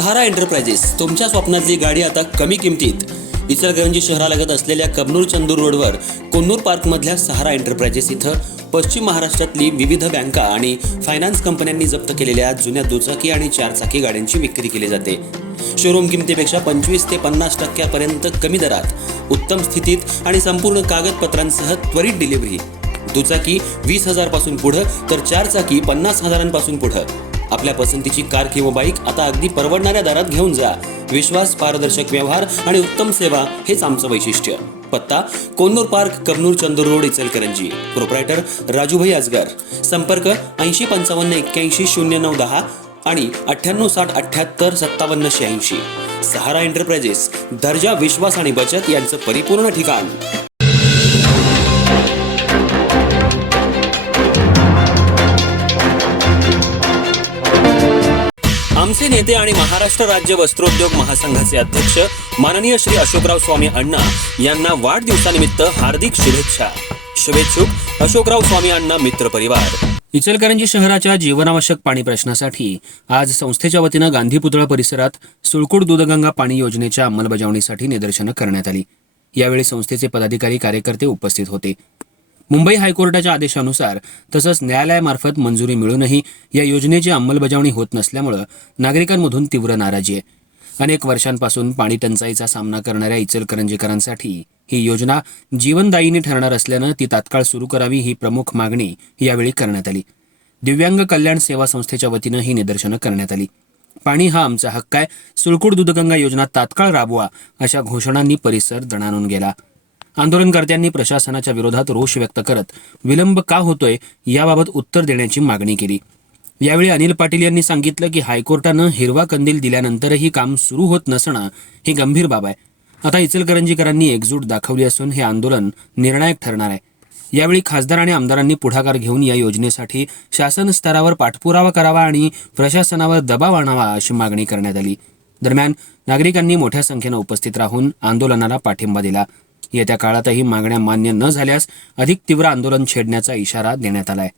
सहारा enterprises तुमच्या स्वप्नातली गाडी आता कमी किमतीत. इचलकरंजी शहरालगत असलेल्या कबनूर चंदूर रोडवर कोन्नूर पार्कमधल्या सहारा एंटरप्राइजेस इथं पश्चिम महाराष्ट्रातली विविध बँका आणि फायनान्स कंपन्यांनी जप्त केलेल्या जुन्या दुचाकी आणि चारचाकी गाड्यांची विक्री केली जाते. शोरूम किमतीपेक्षा 25 ते 50% कमी दरात, उत्तम स्थितीत आणि संपूर्ण कागदपत्रांसह त्वरित डिलिव्हरी. दुचाकी 20,000 पासून पुढे तर चारचाकी 50,000 पुढे. आपल्या पसंतीची कार किंवा बाईक आता अगदी परवडणाऱ्या दरात घेऊन जा. विश्वास, पारदर्शक व्यवहार आणि उत्तम सेवा हेच आमचं वैशिष्ट्य. पत्ता Konnur park, Kabnur Chandur road, Ichalkaranji. Proprietor Rajubhai Ajgar. संपर्क 8055810910 आणि 9860785786. सहारा एंटरप्राइजेस, दर्जा, विश्वास आणि बचत यांचं परिपूर्ण ठिकाण. आमचे नेते आणि महाराष्ट्र राज्य वस्त्रोद्योग महासंघाचे अध्यक्ष माननीय श्री अशोकराव स्वामी अण्णा यांना वाढदिवसानिमित्त हार्दिक शुभेच्छा. शुभेच्छुक अशोकराव स्वामी अण्णा मित्र परिवार. इचलकरंजी शहराच्या जीवनावश्यक पाणी प्रश्नासाठी आज संस्थेच्या वतीनं गांधी पुतळा परिसरात सुळकुड दूधगंगा पाणी योजनेच्या अंमलबजावणीसाठी निदर्शनं करण्यात आली. यावेळी संस्थेचे पदाधिकारी, कार्यकर्ते उपस्थित होते. मुंबई हायकोर्टाच्या आदेशानुसार तसंच न्यायालयामार्फत मंजुरी मिळूनही या योजनेची अंमलबजावणी होत नसल्यामुळं नागरिकांमधून तीव्र नाराजी आहे. अनेक वर्षांपासून पाणी टंचाईचा सामना करणाऱ्या इचलकरंजीकरांसाठी ही योजना जीवनदायिनी ठरणार असल्यानं ती तात्काळ सुरू करावी ही प्रमुख मागणी यावेळी करण्यात आली. दिव्यांग कल्याण सेवा संस्थेच्या वतीनं ही निदर्शनं करण्यात आली. पाणी हा आमचा हक्क आहे, सुळकुड दूधगंगा योजना तात्काळ राबवा अशा घोषणांनी परिसर दणाणून गेला. आंदोलनकर्त्यांनी प्रशासनाच्या विरोधात रोष व्यक्त करत विलंब का होतोय याबाबत उत्तर देण्याची मागणी केली. यावेळी अनिल पाटील यांनी सांगितलं की हायकोर्टानं हिरवा कंदील दिल्यानंतरही काम सुरू होत नसणं ही गंभीर बाब आहे. आता इचलकरंजीकरांनी एकजूट दाखवली असून हे आंदोलन निर्णायक ठरणार आहे. यावेळी खासदार आणि आमदारांनी पुढाकार घेऊन या योजनेसाठी शासन स्तरावर पाठपुरावा करावा आणि प्रशासनावर दबाव आणावा अशी मागणी करण्यात आली. दरम्यान नागरिकांनी मोठ्या संख्येनं उपस्थित राहून आंदोलनाला पाठिंबा दिला. येत्या काळातही मागण्या मान्य न झाल्यास अधिक तीव्र आंदोलन छेडण्याचा इशारा देण्यात आलाय.